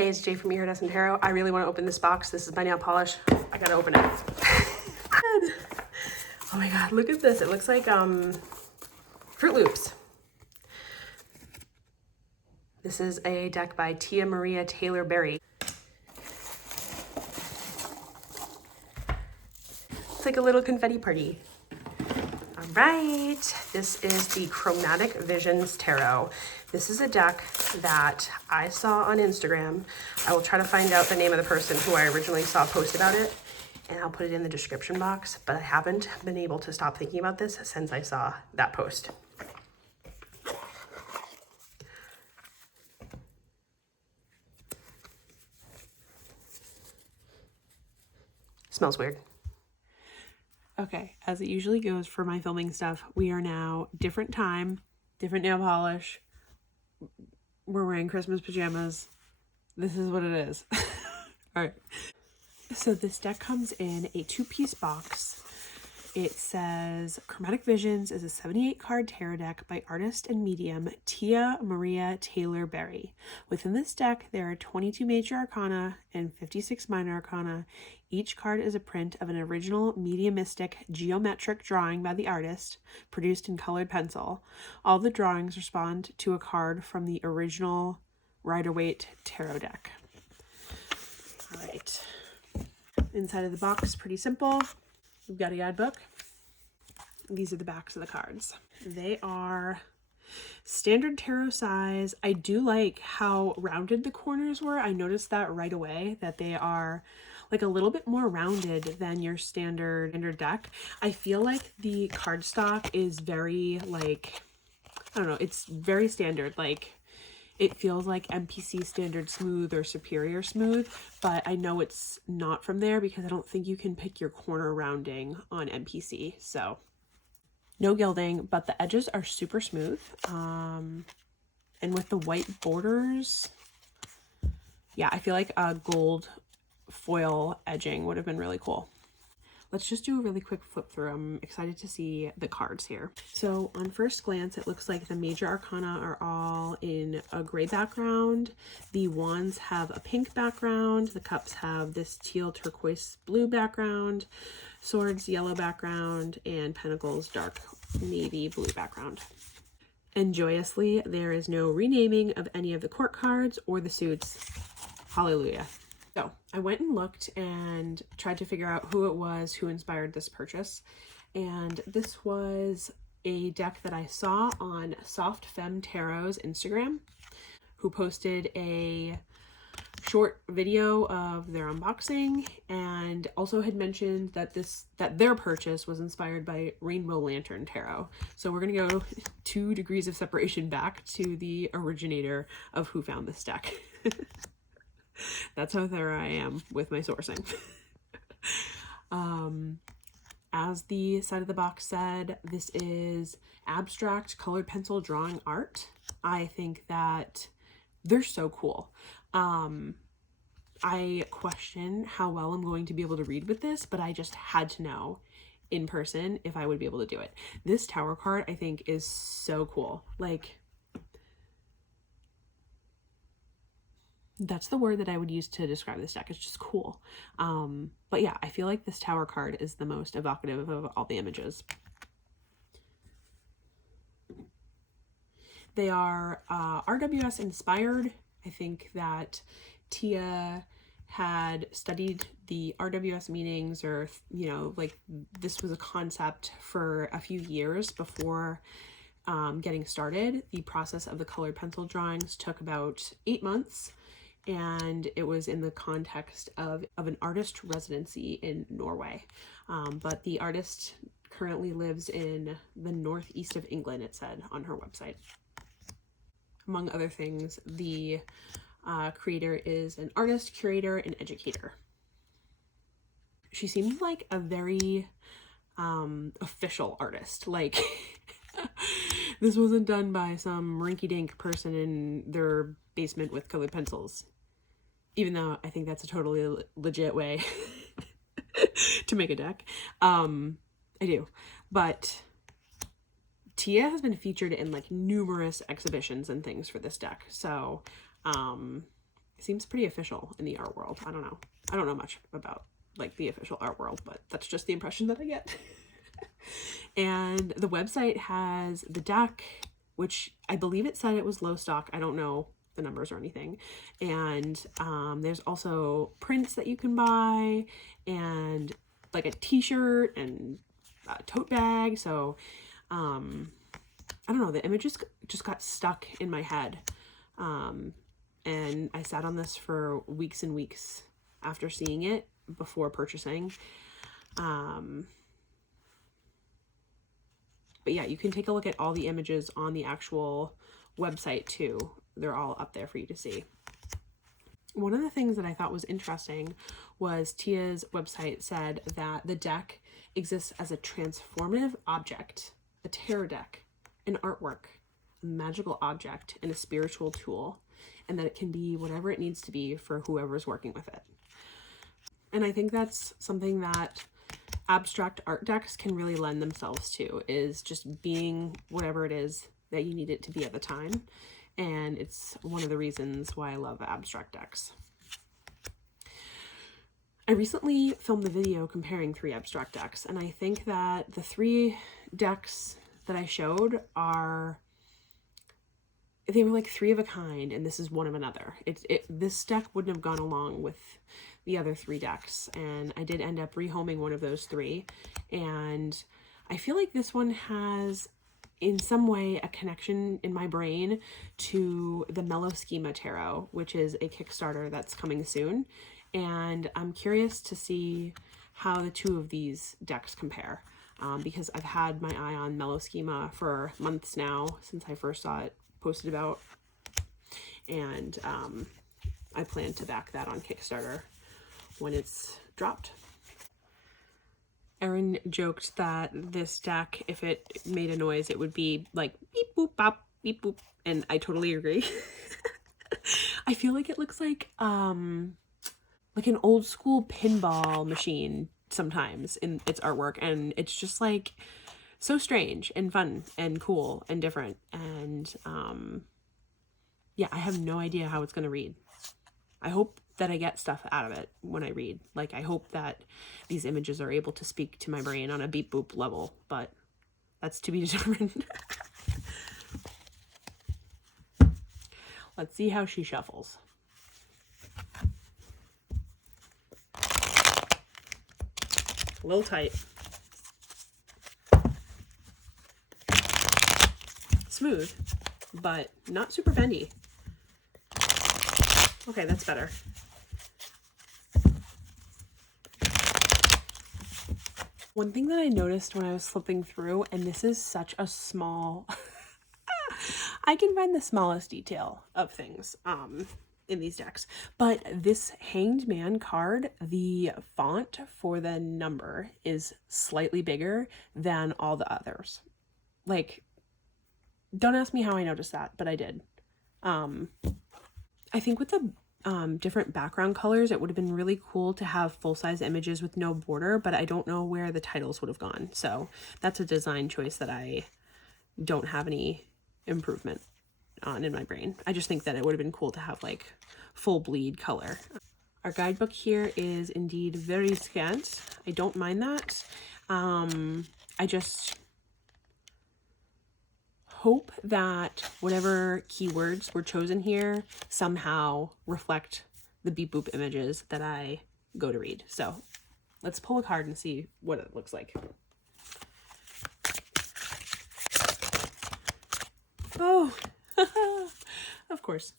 Hey, it's Jay from EDSA Tarot. I really want to open this box. This is my nail polish. I gotta open it. Oh my god, look at this. It looks like Fruit Loops. This is a deck by Tia Maria Taylor Berry. It's like a little confetti party. All right, this is the Chromatic Visions Tarot. This is a deck that I saw on Instagram. I will try to find out the name of the person who I originally saw post about it, and I'll put it in the description box, but I haven't been able to stop thinking about this since I saw that post. Smells weird. Okay, as it usually goes for my filming stuff, we are now different time, different nail polish. We're wearing Christmas pajamas. This is what it is. All right. So this deck comes in a 2-piece box. It says Chromatic Visions is a 78-card tarot deck by artist and medium Tia Maria Taylor Berry. Within this deck, there are 22 major arcana and 56 minor arcana. Each card is a print of an original mediumistic geometric drawing by the artist, produced in colored pencil. All the drawings respond to a card from the original Rider-Waite tarot deck. All right. Inside of the box, pretty simple. We've got a guide book. These are the backs of the cards. They are standard tarot size. I do like how rounded the corners were. I noticed that right away, that they are like a little bit more rounded than your standard deck. I feel like the cardstock is very like, I don't know, it's very standard. Like it feels like MPC standard smooth or superior smooth, but I know it's not from there because I don't think you can pick your corner rounding on MPC. So no gilding, but the edges are super smooth. And with the white borders, yeah, I feel like a gold foil edging would have been really cool. Let's just do a really quick flip through. I'm excited to see the cards here. So on first glance, it looks like the major arcana are all in a gray background. The wands have a pink background. The cups have this teal turquoise blue background. Swords, yellow background, and pentacles, dark navy blue background. And joyously, there is no renaming of any of the court cards or the suits. Hallelujah. So I went and looked and tried to figure out who it was who inspired this purchase. And this was a deck that I saw on Soft Femme Tarot's Instagram, who posted a short video of their unboxing and also had mentioned that their purchase was inspired by Rainbow Lantern Tarot. So we're going to go 2 degrees of separation back to the originator of who found this deck. That's how thorough I am with my sourcing. As the side of the box said, this is abstract colored pencil drawing art. I think that they're so cool. I question how well I'm going to be able to read with this, but I just had to know in person if I would be able to do it. This tower card, I think, is so cool. Like, that's the word that I would use to describe this deck. It's just cool. But yeah, I feel like this tower card is the most evocative of all the images. They are RWS inspired. I think that Tia had studied the RWS meanings, or, you know, like this was a concept for a few years before getting started. The process of the colored pencil drawings took about 8 months. And it was in the context of an artist residency in Norway. But the artist currently lives in the northeast of England, it said on her website. Among other things, the creator is an artist, curator, and educator. She seemed like a very official artist. Like, this wasn't done by some rinky-dink person in their basement with colored pencils, even though I think that's a totally legit way to make a deck. I do, but Tia has been featured in like numerous exhibitions and things for this deck, so It seems pretty official in the art world. I don't know. I don't know much about like the official art world, but that's just the impression that I get. And the website has the deck, which I believe it said it was low stock. I don't know the numbers or anything. And there's also prints that you can buy and like a t-shirt and a tote bag. So I don't know, the images just got stuck in my head. And I sat on this for weeks and weeks after seeing it before purchasing. But yeah, you can take a look at all the images on the actual website too. They're all up there for you to see. One of the things that I thought was interesting was Tia's website said that the deck exists as a transformative object, a tarot deck, an artwork, a magical object, and a spiritual tool, and that it can be whatever it needs to be for whoever's working with it. And I think that's something that abstract art decks can really lend themselves to, is just being whatever it is that you need it to be at the time. And it's one of the reasons why I love abstract decks. I recently filmed the video comparing 3 abstract decks, and I think that the 3 decks that I showed they were like 3 of a kind, and this is one of another. This deck wouldn't have gone along with the other 3 decks, and I did end up rehoming one of those 3, and I feel like this one has in some way a connection in my brain to the Mellow Schema Tarot, which is a Kickstarter that's coming soon, and I'm curious to see how the 2 of these decks compare, because I've had my eye on Mellow Schema for months now, since I first saw it posted about, and I plan to back that on Kickstarter when it's dropped. Erin joked that this deck, if it made a noise, it would be like beep boop bop beep boop, and I totally agree. I feel like it looks like an old school pinball machine sometimes in its artwork, and it's just like so strange and fun and cool and different, and yeah, I have no idea how it's going to read. I hope that I get stuff out of it when I read. Like, I hope that these images are able to speak to my brain on a beep boop level, but that's to be determined. Let's see how she shuffles. A little tight. Smooth, but not super bendy. Okay, that's better. One thing that I noticed when I was flipping through, and this is such a small, I can find the smallest detail of things in these decks, but this Hanged Man card, the font for the number is slightly bigger than all the others. Like, don't ask me how I noticed that, but I did. I think with the different background colors, it would have been really cool to have full-size images with no border, but I don't know where the titles would have gone. So that's a design choice that I don't have any improvement on in my brain. I just think that it would have been cool to have like full bleed color. Our guidebook here is indeed very scant. I don't mind that. I just hope that whatever keywords were chosen here somehow reflect the beep boop images that I go to read. So let's pull a card and see what it looks like. Oh, of course.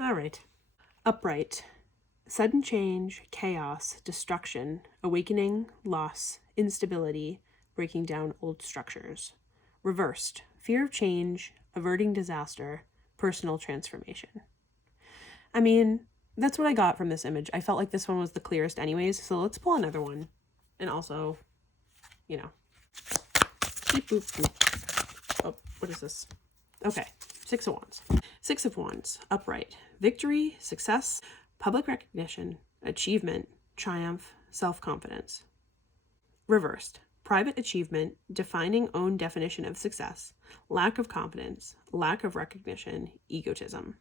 All right. Upright. Sudden change, chaos, destruction, awakening, loss, instability, breaking down old structures. Reversed, fear of change, averting disaster, personal transformation. I mean, that's what I got from this image. I felt like this one was the clearest anyways, so let's pull another one. And also, you know, beep, boop, boop. Oh, what is this? Okay, 6 of Wands. 6 of Wands, upright. Victory, success, public recognition, achievement, triumph, self-confidence. Reversed. Private achievement, defining own definition of success, lack of confidence, lack of recognition, egotism.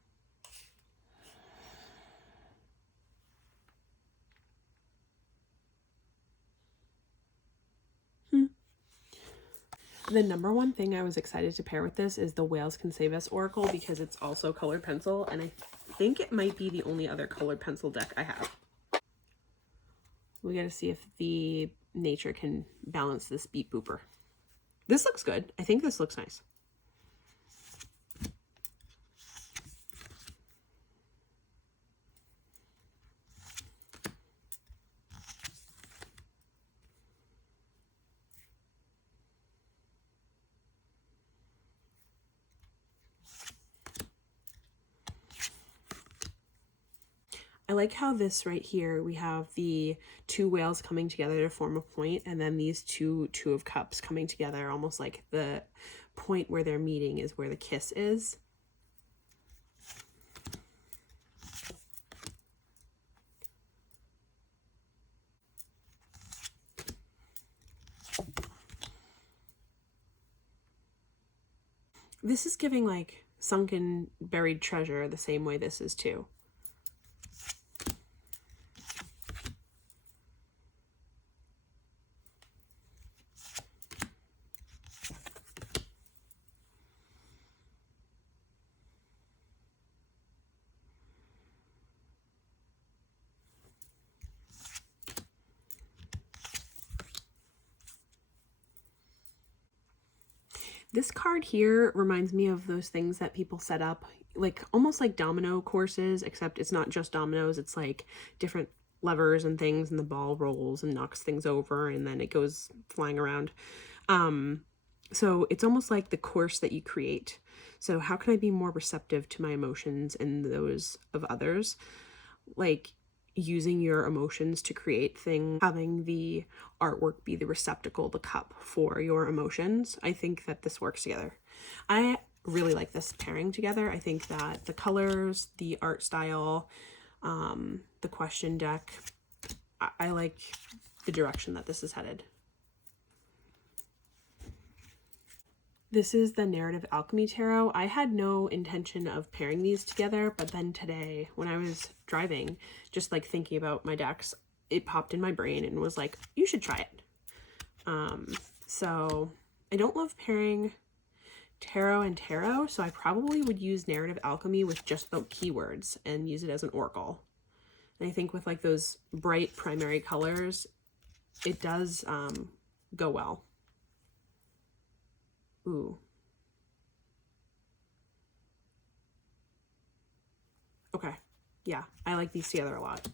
The number one thing I was excited to pair with this is the Whales Can Save Us Oracle, because it's also colored pencil, and I think it might be the only other colored pencil deck I have. We got to see if the nature can balance this beat booper. This looks good. I think this looks nice. I like how this right here, we have the two whales coming together to form a point, and then these two of cups coming together, almost like the point where they're meeting is where the kiss is. This is giving like sunken buried treasure the same way this is too. This card here reminds me of those things that people set up, like almost like domino courses, except it's not just dominoes. It's like different levers and things, and the ball rolls and knocks things over, and then it goes flying around. So it's almost like the course that you create. So how can I be more receptive to my emotions and those of others? Like using your emotions to create things, having the artwork be the receptacle, the cup for your emotions. I think that this works together. I really like this pairing together. I think that the colors, the art style, the question deck, I like the direction that this is headed. This is the Narrative Alchemy Tarot. I had no intention of pairing these together, but then today when I was driving, just like thinking about my decks, it popped in my brain and was like, you should try it. So I don't love pairing tarot and tarot, so I probably would use Narrative Alchemy with just the keywords and use it as an oracle. And I think with like those bright primary colors, it does go well. Ooh. Okay. Yeah, I like these together a lot.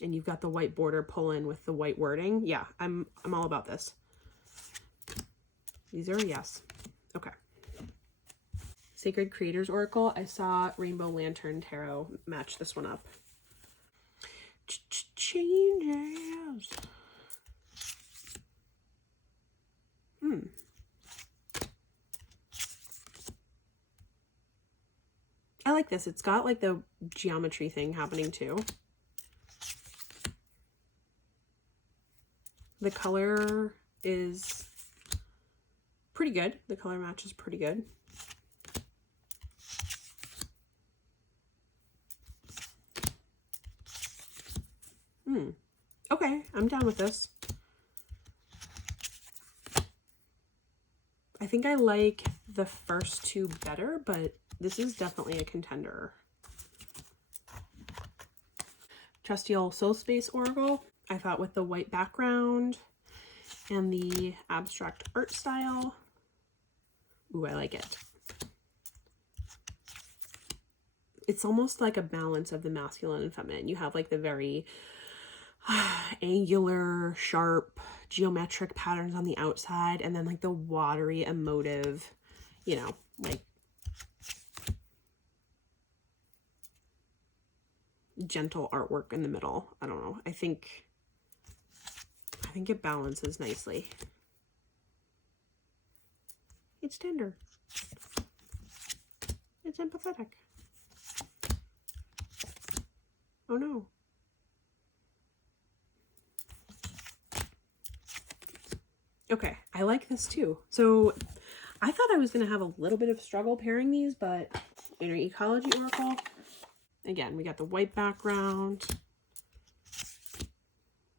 And you've got the white border pull in with the white wording. Yeah, I'm all about this. These are a yes. Okay. Sacred Creators Oracle. I saw Rainbow Lantern Tarot match this one up. Changes. I like this. It's got like the geometry thing happening too. The color is pretty good. The color match is pretty good. Okay, I'm down with this. I think I like the first two better, but this is definitely a contender. Trusty old Soulspace Oracle. I thought with the white background and the abstract art style. Ooh, I like it. It's almost like a balance of the masculine and feminine. You have like the very angular, sharp, geometric patterns on the outside, and then like the watery, emotive, you know, like gentle artwork in the middle. I don't know. I think it balances nicely. It's tender. It's empathetic. Oh no. Okay, I like this too. So I thought I was going to have a little bit of struggle pairing these, but Inner Ecology Oracle, Again, we got the white background.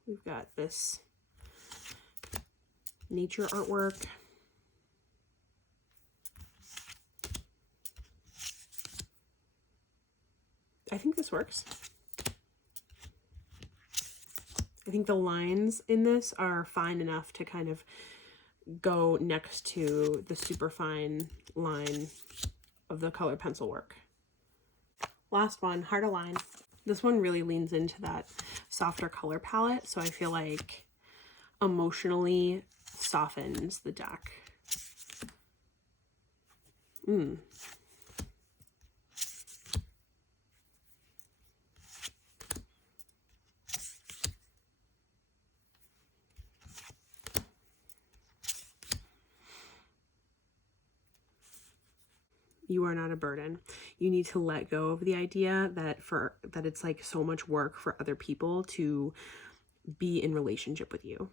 We've got this nature artwork. I think this works. I think the lines in this are fine enough to kind of go next to the super fine line of the color pencil work. Last one, Heart Align. This one really leans into that softer color palette, so I feel like emotionally softens the deck. You are not a burden. You need to let go of the idea that it's like so much work for other people to be in relationship with you.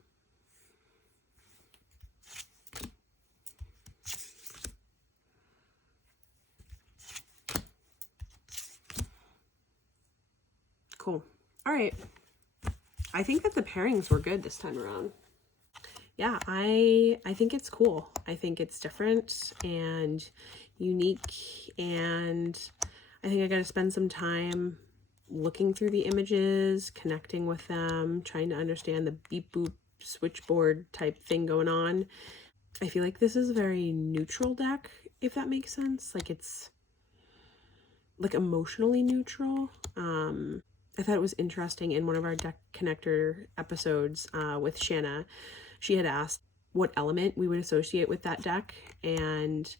Cool. All right. I think that the pairings were good this time around. Yeah, I think it's cool. I think it's different and unique, and I think I got to spend some time looking through the images, connecting with them, trying to understand the beep boop switchboard type thing going on. I feel like this is a very neutral deck, if that makes sense. Like, it's like emotionally neutral. I thought it was interesting in one of our deck connector episodes with Shanna, she had asked what element we would associate with that deck, and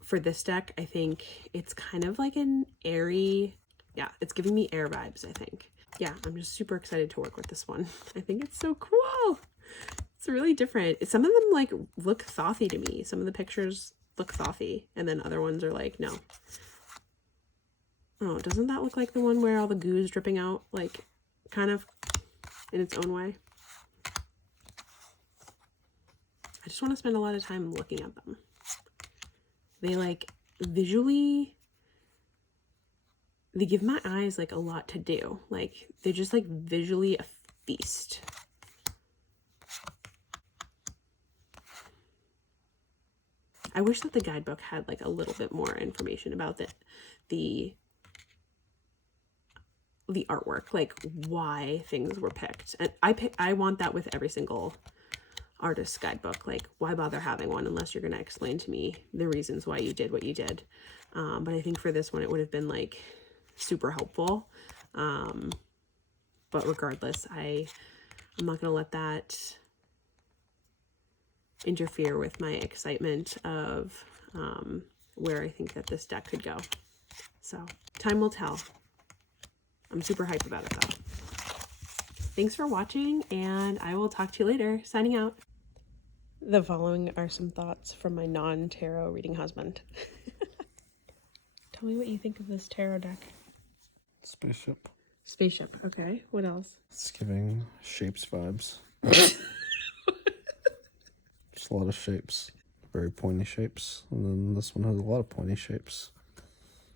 for this deck, I think it's kind of like an airy, yeah, it's giving me air vibes, I think. Yeah, I'm just super excited to work with this one. I think it's so cool. It's really different. Some of them like look thothy to me. Some of the pictures look thothy, and then other ones are like, no. Oh, doesn't that look like the one where all the goo is dripping out, like, kind of in its own way? I just want to spend a lot of time looking at them. They like visually, they give my eyes like a lot to do. Like, they're just like visually a feast. I wish that the guidebook had like a little bit more information about the artwork, like why things were picked. And I want that with every single artist's guidebook. Like, why bother having one unless you're going to explain to me the reasons why you did what you did? But I think for this one, it would have been like super helpful. But regardless, I'm not going to let that interfere with my excitement of where I think that this deck could go. So time will tell. I'm super hyped about it though. Thanks for watching, and I will talk to you later. Signing out. The following are some thoughts from my non-tarot reading husband. Tell me what you think of this tarot deck. Spaceship. Spaceship, okay. What else? It's giving shapes vibes. Just a lot of shapes. Very pointy shapes. And then this one has a lot of pointy shapes.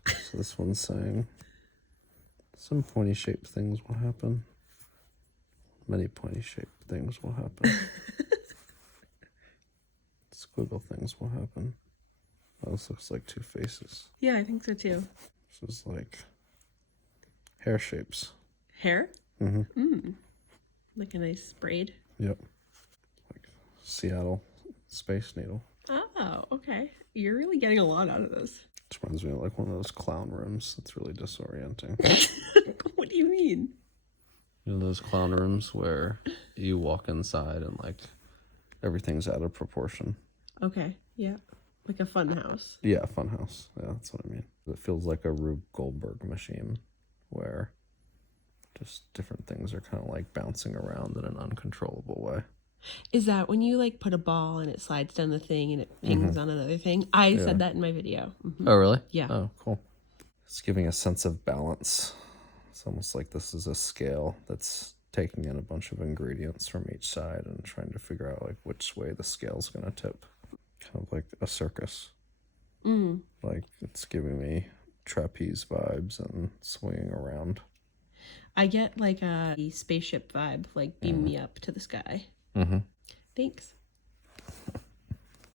So this one's saying some pointy shaped things will happen. Many pointy shaped things will happen. Squiggle things will happen. Oh, this looks like two faces. Yeah, I think so too. This is like hair shapes. Hair? Mm-hmm. Like a nice braid? Yep. Like Seattle Space Needle. Oh, okay. You're really getting a lot out of this. Which reminds me of like one of those clown rooms that's really disorienting. What do you mean? You know those clown rooms where you walk inside and like everything's out of proportion. Okay, yeah. Like a fun house. Yeah, fun house. Yeah, that's what I mean. It feels like a Rube Goldberg machine where just different things are kind of like bouncing around in an uncontrollable way. Is that when you like put a ball and it slides down the thing and it pings on another thing? I said that in my video. Oh, really? Yeah. Oh, cool. It's giving a sense of balance. It's almost like this is a scale that's taking in a bunch of ingredients from each side and trying to figure out like which way the scale's going to tip. Kind of like a circus. Like, it's giving me trapeze vibes and swinging around. I get like a spaceship vibe, like beam me up to the sky. Mm-hmm. Thanks.